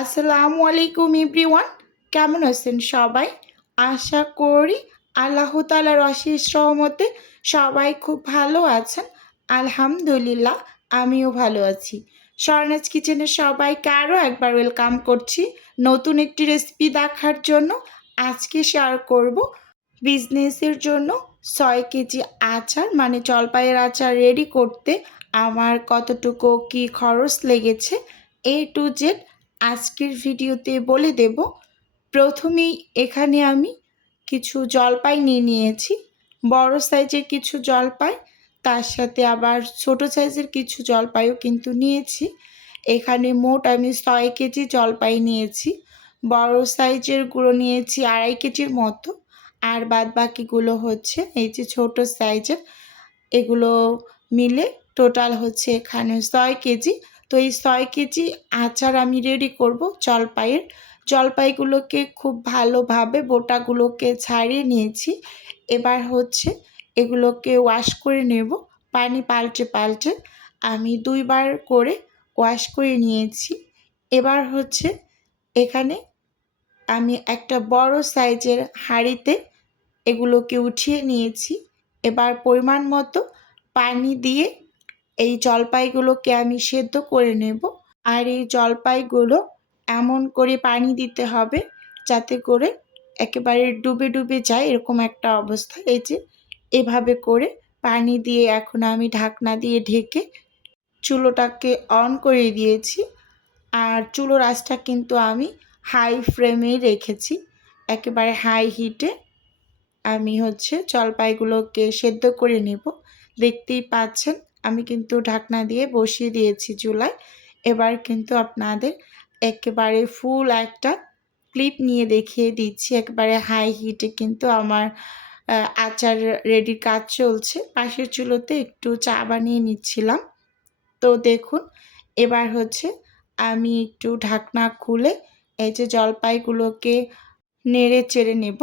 আসসালামু আলাইকুম এভরিওয়ান, কেমন আছেন সবাই? আশা করি আল্লাহ তালার অশেষ রহমতে সবাই খুব ভালো আছেন। আলহামদুলিল্লাহ, আমিও ভালো আছি। স্বর্ণাজ কিচেনে সবাইকে আরও একবার ওয়েলকাম করছি নতুন একটি রেসিপি দেখার জন্য। আজকে শেয়ার করব বিজনেসের জন্য ছয় কেজি আচার মানে জলপাইয়ের আচার রেডি করতে আমার কতটুকু কি খরচ লেগেছে এ টু জেড আজকের ভিডিওতে বলে দেব, প্রথমেই এখানে আমি কিছু জলপাই নিয়ে নিয়েছি। বড় সাইজের কিছু জলপাই, তার সাথে আবার ছোট সাইজের কিছু জলপাইও কিন্তু নিয়েছি। এখানে মোট আমি ছয় কেজি জলপাই নিয়েছি। বড় সাইজের গুঁড়ো নিয়েছি আড়াই কেজির মতো। আর বাদ বাকিগুলো হচ্ছে এই যে ছোট সাইজের, এগুলো মিলে টোটাল হচ্ছে এখানে ছয় কেজি তো এই ছয় কেজি আচার আমি রেডি করব জলপাইয়ের। জলপাইগুলোকে খুব ভালোভাবে বোটাগুলোকে ছাড়িয়ে নিয়েছি। এবার হচ্ছে এগুলোকে ওয়াশ করে নেব। পানি পাল্টে পাল্টে আমি দুইবার করে ওয়াশ করে নিয়েছি। এবার হচ্ছে এখানে আমি একটা বড় সাইজের হাঁড়িতে এগুলোকে উঠিয়ে নিয়েছি। এবার পরিমাণ মতো পানি দিয়ে এই জলপাইগুলোকে আমি সেদ্ধ করে নেব। আর এই জলপাইগুলো এমন করে পানি দিতে হবে যাতে করে একেবারে ডুবে ডুবে যায় এরকম একটা অবস্থা। এই যে এভাবে করে পানি দিয়ে এখন আমি ঢাকনা দিয়ে ঢেকে চুলোটাকে অন করে দিয়েছি। আর চুলোর আঁচটা কিন্তু আমি হাই ফ্লেমেই রেখেছি। একেবারে হাই হিটে আমি হচ্ছে জলপাইগুলোকে সেদ্ধ করে নেব। দেখতেই পাচ্ছেন আমি কিন্তু ঢাকনা দিয়ে বসিয়ে দিয়েছি চুলায়। এবার কিন্তু আপনাদের একেবারে ফুল একটা ক্লিপ নিয়ে দেখিয়ে দিচ্ছি। একেবারে হাই হিটে কিন্তু আমার আচার রেডির কাজ চলছে। পাশের চুলোতে একটু চা বানিয়ে নিচ্ছিলাম। তো দেখুন, এবার হচ্ছে আমি একটু ঢাকনা খুলে এই যে জলপাইগুলোকে নেড়ে চেড়ে নেব।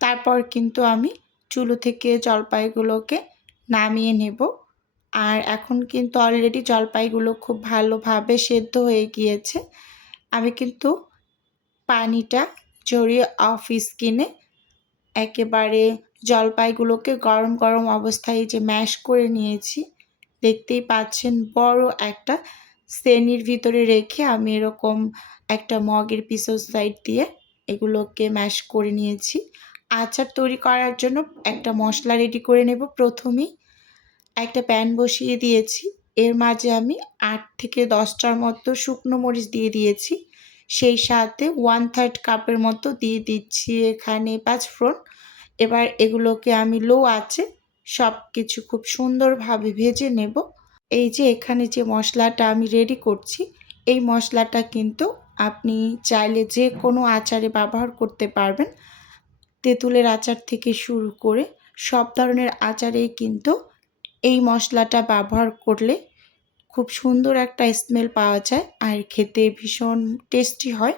তারপর কিন্তু আমি চুলো থেকে জলপাইগুলোকে নামিয়ে নেব। আর এখন কিন্তু অলরেডি জলপাইগুলো খুব ভালোভাবে সেদ্ধ হয়ে গিয়েছে। আমি কিন্তু পানিটা ঝরিয়ে অফ স্কিনে একেবারে জলপাইগুলোকে গরম গরম অবস্থায় যে ম্যাশ করে নিয়েছি, দেখতেই পাচ্ছেন বড় একটা শ্রেণির ভিতরে রেখে আমি এরকম একটা মগের পিসের সাইড দিয়ে এগুলোকে ম্যাশ করে নিয়েছি। আচার তৈরি করার জন্য একটা মশলা রেডি করে নেব প্রথমেই। একটা প্যান বসিয়ে দিয়েছি। এর মাঝে আমি আট থেকে দশটার মতো শুকনো মরিচ দিয়ে দিয়েছি। সেই সাথে ওয়ান থার্ড কাপের মতো দিয়ে দিচ্ছি এখানে পাঁচ ফ্রন এবার এগুলোকে আমি লো আছে সব কিছু খুব সুন্দরভাবে ভেজে নেব। এই যে এখানে যে মশলাটা আমি রেডি করছি, এই মশলাটা কিন্তু আপনি চাইলে যে কোনো আচারে ব্যবহার করতে পারবেন। তেঁতুলের আচার থেকে শুরু করে সব ধরনের আচারেই কিন্তু এই মশলাটা ব্যবহার করলে খুব সুন্দর একটা স্মেল পাওয়া যায় আর খেতে ভীষণ টেস্টি হয়।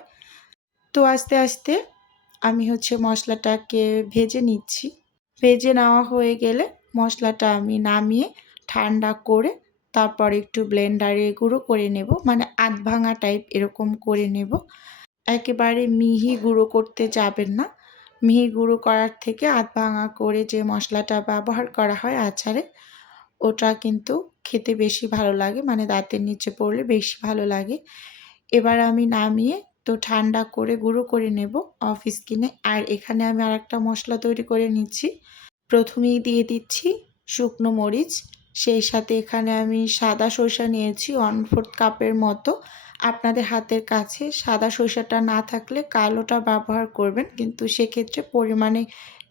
তো আস্তে আস্তে আমি হচ্ছে মশলাটাকে ভেজে নিচ্ছি। ভেজে নেওয়া হয়ে গেলে মশলাটা আমি নামিয়ে ঠান্ডা করে তারপর একটু ব্লেন্ডারে গুঁড়ো করে নেব। মানে আধ ভাঙা টাইপ এরকম করে নেব। একেবারে মিহি গুঁড়ো করতে যাবেন না। মিহি গুঁড়ো করার থেকে আধ ভাঙা করে যে মশলাটা ব্যবহার করা হয় আচারে ওটা কিন্তু খেতে বেশি ভালো লাগে মানে দাঁতের নিচে পড়লে বেশি ভালো লাগে। এবার আমি নামিয়ে তো ঠান্ডা করে গুঁড়ো করে নেব অফ স্কিনে আর এখানে আমি আর একটা মশলা তৈরি করে নিচ্ছি। প্রথমেই দিয়ে দিচ্ছি শুকনো মরিচ। সেই সাথে এখানে আমি সাদা সরষা নিয়েছি ওয়ান ফোর্থ কাপের মতো। আপনাদের হাতের কাছে সাদা সরষাটা না থাকলে কালোটা ব্যবহার করবেন, কিন্তু সেক্ষেত্রে পরিমাণে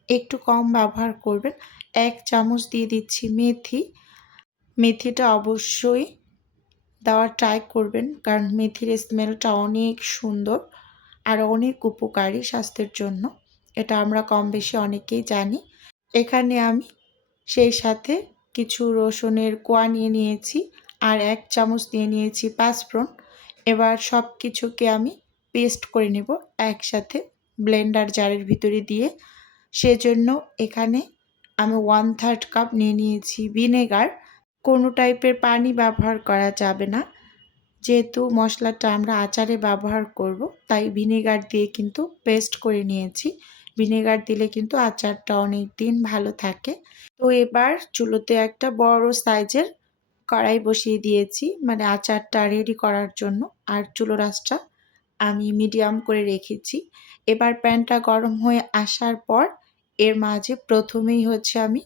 একটু কম ব্যবহার করবেন। এক চামচ দিয়ে দিচ্ছি মেথি। মেথিটা অবশ্যই দেওয়ার ট্রাই করবেন কারণ মেথির স্মেলটা অনেক সুন্দর আর অনেক উপকারী স্বাস্থ্যের জন্য। এটা আমরা কম বেশি অনেকেই জানি। এখানে আমি সেই সাথে কিছু রসুনের কোয়া নিয়ে নিয়েছি আর এক চামচ দিয়ে নিয়েছি পাঁচফোড়ন। এবার সব কিছুকে আমি পেস্ট করে নেব একসাথে ব্লেন্ডার জারের ভিতরে দিয়ে। সেজন্য এখানে আমি ওয়ান থার্ড কাপ নিয়ে নিয়েছি। ভিনেগার কোনো টাইপের পানি ব্যবহার করা যাবে না। যেহেতু মশলাটা আমরা আচারে ব্যবহার করব, তাই ভিনেগার দিয়ে কিন্তু পেস্ট করে নিয়েছি। ভিনেগার দিলে কিন্তু আচারটা অনেক দিন ভালো থাকে। তো এবার চুলোতে একটা বড় সাইজের কড়াই বসিয়ে দিয়েছি মানে আচারটা রেডি করার জন্য। আর চুলো রাসটা আমি মিডিয়াম করে রেখেছি। এবার প্যানটা গরম হয়ে আসার পর এর মাঝে প্রথমেই হচ্ছে আমি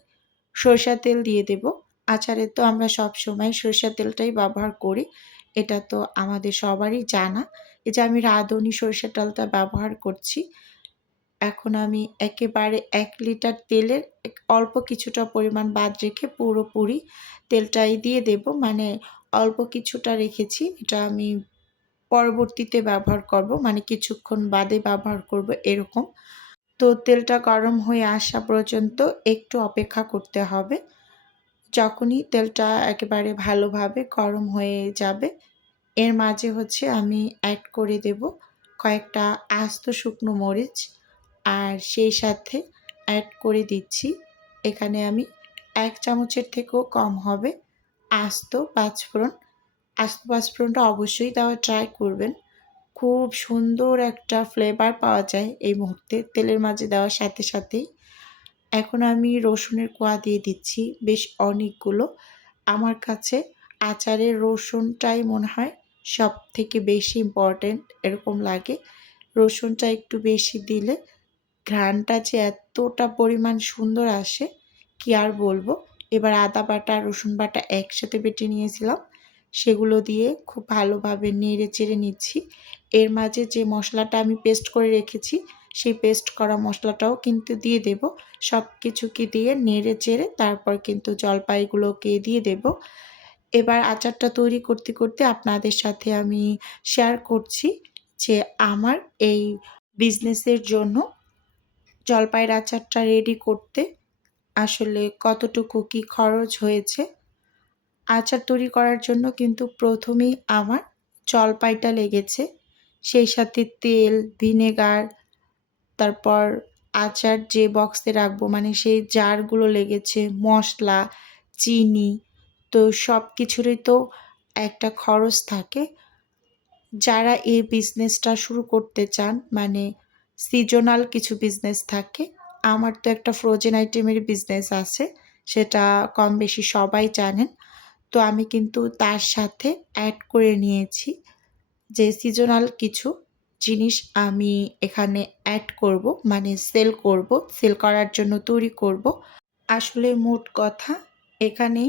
সরষা তেল দিয়ে দেব। আচারে তো আমরা সব সময় সরষা তেলটাই ব্যবহার করি। এটা তো আমাদের সবারই জানা এই যে আমি রাঁধুনি সরষা তেলটা ব্যবহার করছি। এখন আমি একেবারে এক লিটার তেলের অল্প কিছুটা পরিমাণ বাদ রেখে পুরোপুরি তেলটাই দিয়ে দেব। মানে অল্প কিছুটা রেখেছি। এটা আমি পরবর্তীতে ব্যবহার করব। মানে কিছুক্ষণ বাদে ব্যবহার করব এরকম। তো তেলটা গরম হয়ে আসা পর্যন্ত একটু অপেক্ষা করতে হবে। যখনই তেলটা একেবারে ভালোভাবে গরম হয়ে যাবে, এর মাঝে হচ্ছে আমি অ্যাড করে দেব কয়েকটা আস্ত শুকনো মরিচ আর সেই সাথে অ্যাড করে দিচ্ছি। এখানে আমি এক চামচের থেকেও কম হবে আস্ত পাঁচফোড়ন। আস্ত পাঁচফোড়নটা অবশ্যই দেওয়া ট্রাই করবেন। খুব সুন্দর একটা ফ্লেভার পাওয়া যায় এই মুহূর্তে। তেলের মাঝে দেওয়ার সাথে সাথেই। এখন আমি রসুনের কোয়া দিয়ে দিচ্ছি বেশ অনেকগুলো। আমার কাছে আচারের রসুনটাই মনে হয় সব থেকে বেশি ইম্পর্টেন্ট এরকম লাগে। রসুনটা একটু বেশি দিলে ঘ্রাণটা যে এতটা পরিমাণ সুন্দর আসে, কি আর বলব? এবার আদা বাটা, রসুন বাটা একসাথে বেটে নিয়েছিলাম। সেগুলো দিয়ে খুব ভালোভাবে নেড়ে চেড়ে নিচ্ছি। এর মাঝে যে মশলাটা আমি পেস্ট করে রেখেছি, সেই পেস্ট করা মশলাটাও কিন্তু দিয়ে দেব। সব কিছুকে দিয়ে নেড়ে চেড়ে তারপর কিন্তু জলপাইগুলোকে দিয়ে দেব। এবার আচারটা তৈরি করতে করতে আপনাদের সাথে আমি শেয়ার করছি যে আমার এই বিজনেসের জন্য জলপাইয়ের আচারটা রেডি করতে আসলে কতটুকু কি খরচ হয়েছে। আচার তৈরি করার জন্য কিন্তু প্রথমেই আমার জলপাইটা লেগেছে। সেই সাথে তেল, ভিনেগার, তারপর আচার যে বক্সে রাখব মানে সেই জারগুলো লেগেছে, মশলা, চিনি, তো সব কিছুরই তো একটা খরচ থাকে। যারা এই বিজনেসটা শুরু করতে চান মানে সিজনাল কিছু বিজনেস থাকে, আমার তো একটা ফ্রোজেন আইটেমের বিজনেস আছে, সেটা কম বেশি সবাই জানেন। তো আমি কিন্তু তার সাথে অ্যাড করে নিয়েছি। যে সিজনাল কিছু জিনিস আমি এখানে অ্যাড করব মানে সেল করব সেল করার জন্য তৈরি করব। আসলে মোট কথা, এখানে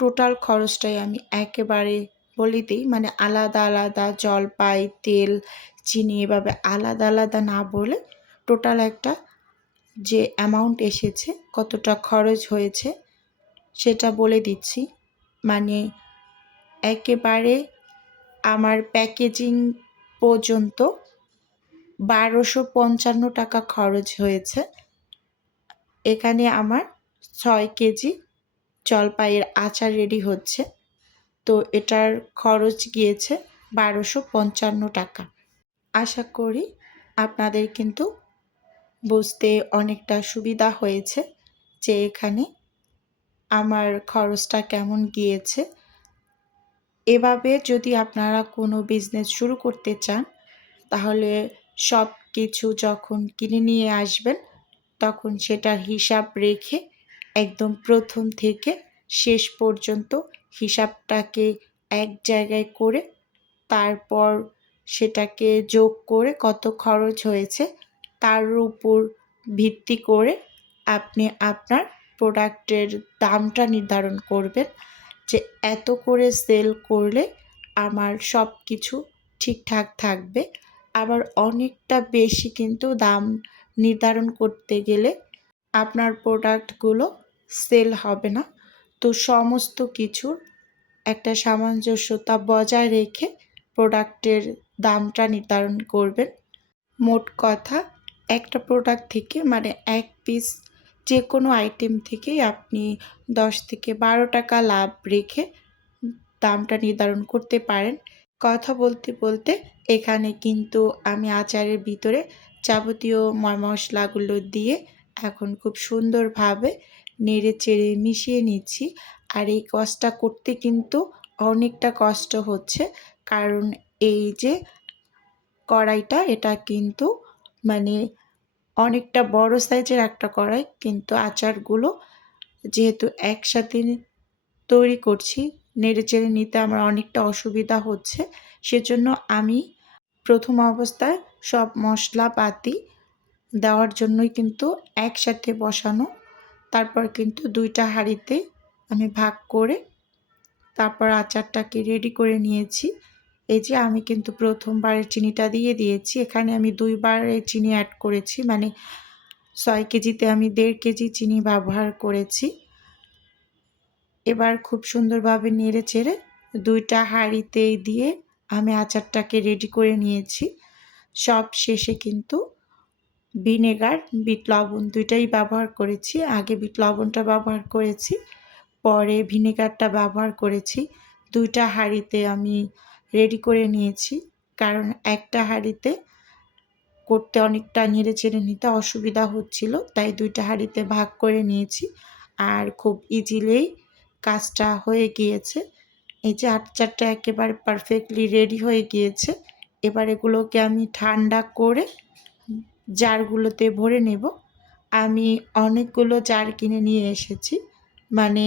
টোটাল খরচটাই আমি একেবারে বলে দিই মানে আলাদা আলাদা জলপাই, তেল, চিনি এভাবে আলাদা আলাদা না বলে টোটাল একটা যে অ্যামাউন্ট এসেছে, কতটা খরচ হয়েছে সেটা বলে দিচ্ছি। মানে একেবারে আমার প্যাকেজিং পর্যন্ত বারোশো পঞ্চান্ন টাকা খরচ হয়েছে। এখানে আমার ছয় কেজি জলপাইয়ের আচার রেডি হচ্ছে। তো এটার খরচ গিয়েছে বারোশো পঞ্চান্ন টাকা। আশা করি আপনাদের কিন্তু বুঝতে অনেকটা সুবিধা হয়েছে যে এখানে আমার খরচটা কেমন গিয়েছে। এভাবে যদি আপনারা কোনো বিজনেস শুরু করতে চান, তাহলে সব কিছু যখন কিনে নিয়ে আসবেন, তখন সেটার হিসাব রেখে একদম প্রথম থেকে শেষ পর্যন্ত হিসাবটাকে এক জায়গায় করে, তারপর সেটাকে যোগ করে কত খরচ হয়েছে, তার উপর ভিত্তি করে আপনি আপনার প্রোডাক্টের দামটা নির্ধারণ করবেন। যে এত করে সেল করলে আমার সব কিছু ঠিকঠাক থাকবে। আবার অনেকটা বেশি কিন্তু দাম নির্ধারণ করতে গেলে আপনার প্রোডাক্টগুলো সেল হবে না। তো সমস্ত কিছুর একটা সামঞ্জস্যতা বজায় রেখে প্রোডাক্টের দামটা নির্ধারণ করবেন। মোট কথা একটা প্রোডাক্ট থেকে মানে এক পিস যে কোনো আইটেম থেকেই আপনি দশ থেকে বারো টাকা লাভ রেখে দামটা নির্ধারণ করতে পারেন। কথা বলতে বলতে এখানে কিন্তু আমি আচারের ভিতরে যাবতীয় মশলাগুলো দিয়ে এখন খুব সুন্দরভাবে নেড়ে চেড়ে মিশিয়ে নিচ্ছি। আর এই কাজটা করতে কিন্তু অনেকটা কষ্ট হচ্ছে। কারণ এই যে কড়াইটা, এটা কিন্তু মানে অনেকটা বড় সাইজের একটা কড়াই, কিন্তু আচারগুলো যেহেতু একসাথে তৈরি করছি, নেড়ে চেড়ে নিতে আমার অনেকটা অসুবিধা হচ্ছে। সেজন্য আমি প্রথম অবস্থায় সব মশলাপাতি দেওয়ার জন্যই কিন্তু একসাথে বসানো, তারপর কিন্তু দুইটা হাঁড়িতে আমি ভাগ করে তারপর আচারটাকে রেডি করে নিয়েছি। এই যে আমি কিন্তু প্রথমবারের চিনিটা দিয়ে দিয়েছি, এখানে আমি দুইবারে চিনি অ্যাড করেছি মানে ছয় কেজিতে আমি দেড় কেজি চিনি ব্যবহার করেছি। এবার খুব সুন্দরভাবে নেড়ে চেড়ে দুইটা হাঁড়িতে দিয়ে আমি আচারটাকে রেডি করে নিয়েছি। সব শেষে কিন্তু ভিনেগার, বিট লবণ দুইটাই ব্যবহার করেছি। আগে বিট লবণটা ব্যবহার করেছি, পরে ভিনেগারটা ব্যবহার করেছি। দুইটা হাঁড়িতে আমি রেডি করে নিয়েছি। কারণ একটা হাঁড়িতে করতে অনেকটা নেড়ে চেড়ে নিতে অসুবিধা হচ্ছিল, তাই দুইটা হাঁড়িতে ভাগ করে নিয়েছি। আর খুব ইজিলেই কাজটা হয়ে গিয়েছে। এই যে আচারটা একেবারে পারফেক্টলি রেডি হয়ে গিয়েছে। এবার এগুলোকে আমি ঠান্ডা করে জারগুলোতে ভরে নেব। আমি অনেকগুলো জার কিনে নিয়ে এসেছি। মানে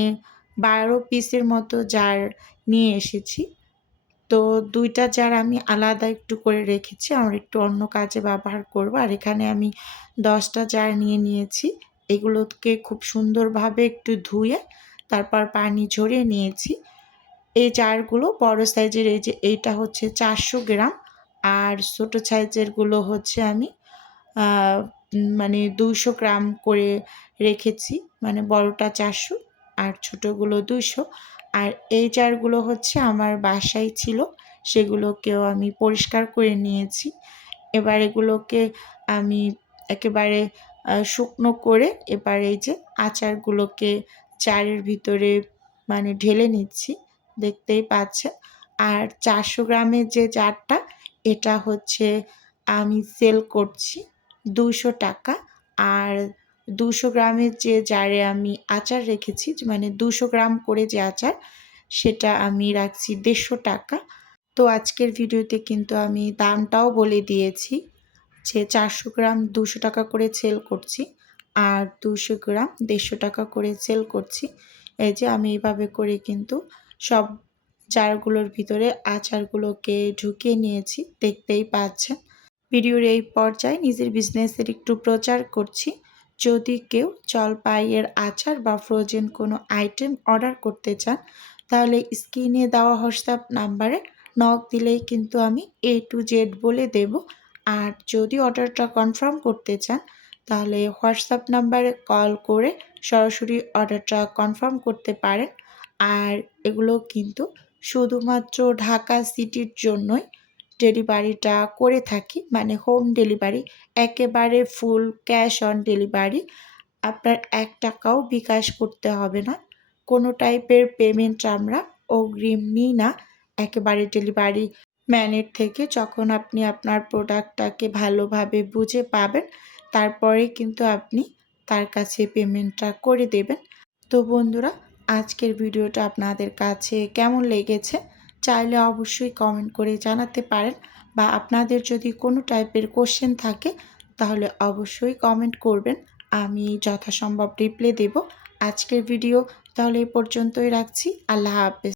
বারো পিসের মতো জার নিয়ে এসেছি। তো দুইটা জার আমি আলাদা একটু করে রেখেছি, আমার একটু অন্য কাজে ব্যবহার করব। আর এখানে আমি দশটা জার নিয়ে নিয়েছি, এগুলোকে খুব সুন্দরভাবে একটু ধুয়ে তারপর পানি ঝরিয়ে নিয়েছি। এই জারগুলো বড় সাইজের, এই যে এইটা হচ্ছে চারশো গ্রাম, আর ছোটো সাইজেরগুলো হচ্ছে আমি মানে দুশো গ্রাম করে রেখেছি মানে বড়টা চারশো আর ছোটোগুলো দুশো আর এই জারগুলো হচ্ছে আমার বাসায় ছিল, সেগুলোকেও আমি পরিষ্কার করে নিয়েছি। এবার এগুলোকে আমি একেবারে শুকনো করে এবার এই যে আচারগুলোকে চারের ভিতরে মানে ঢেলে নিচ্ছি, দেখতেই পাচ্ছে আর চারশো গ্রামের যে জারটা, এটা হচ্ছে আমি সেল করছি দুশো টাকা। আর দুশো গ্রামের যে জারে আমি আচার রেখেছি মানে দুশো গ্রাম করে যে আচার, সেটা আমি রাখছি দেড়শো টাকা। তো আজকের ভিডিওতে কিন্তু আমি দামটাও বলে দিয়েছি যে চারশো গ্রাম দুশো টাকা করে সেল করছি আর দুশো গ্রাম দেড়শো টাকা করে সেল করছি। এই যে আমি এইভাবে করে কিন্তু সব জারগুলোর ভিতরে আচারগুলোকে ঢুকিয়ে নিয়েছি, দেখতেই পাচ্ছেন। ভিডিওর এই পর্যায়ে নিজের বিজনেসের একটু প্রচার করছি। যদি কেউ জলপাইয়ের আচার বা ফ্রোজেন কোনো আইটেম অর্ডার করতে চান, তাহলে স্ক্রিনে দেওয়া হোয়াটসঅ্যাপ নাম্বারে নক দিলেই কিন্তু আমি এ টু জেড বলে দেব। আর যদি অর্ডারটা কনফার্ম করতে চান, তাহলে হোয়াটসঅ্যাপ নাম্বারে কল করে সরাসরি অর্ডারটা কনফার্ম করতে পারেন। আর এগুলো কিন্তু শুধুমাত্র ঢাকা সিটির জন্যই ডেলিভারিটা করে থাকি। মানে হোম ডেলিভারি, একেবারে ফুল ক্যাশ অন ডেলিভারি। আপনার এক টাকাও বিকাশ করতে হবে না। কোনো টাইপের পেমেন্ট আমরা অগ্রিম নিই না। একেবারে ডেলিভারি ম্যানের থেকে যখন আপনি আপনার প্রোডাক্টটাকে ভালোভাবে বুঝে পাবেন, তারপরে কিন্তু আপনি তার কাছে পেমেন্টটা করে দেবেন। তো বন্ধুরা, আজকের ভিডিওটা আপনাদের কাছে কেমন লেগেছে? চাইলে অবশ্যই কমেন্ট করে জানাতে পারেন বা আপনাদের যদি কোনো টাইপের কোশ্চেন থাকে, তাহলে অবশ্যই কমেন্ট করবেন। আমি যথাসম্ভব রিপ্লাই দেব। আজকের ভিডিও তাহলে এই পর্যন্তই রাখছি। আল্লাহ হাফেজ।